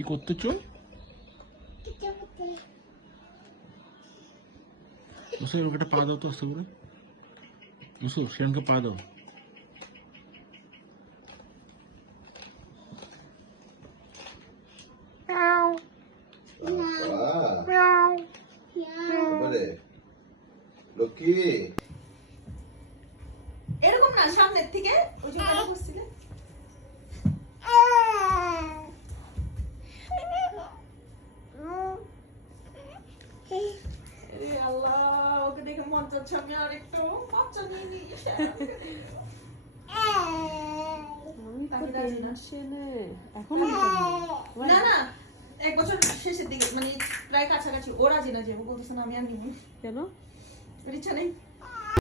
কি করতেছ? মুসুর ওকে একটা পা দাও তো আস্তে করে। মুসুর শিয়ানকে পা দাও। এরকম না, সামনের থেকে ওই যে কথা বলছিলে। আল্লাহ, ওকে দেখে মন চাচ্ছে আমি আর একটু বাচ্চা নিয়ে নিই। না না, 1 বছর শেষের দিকে, মানে প্রায় কাছাকাছি। ও রাজি না, যে ও বলতেছে না আমি আর নিব। কেন? ইচ্ছা নেই।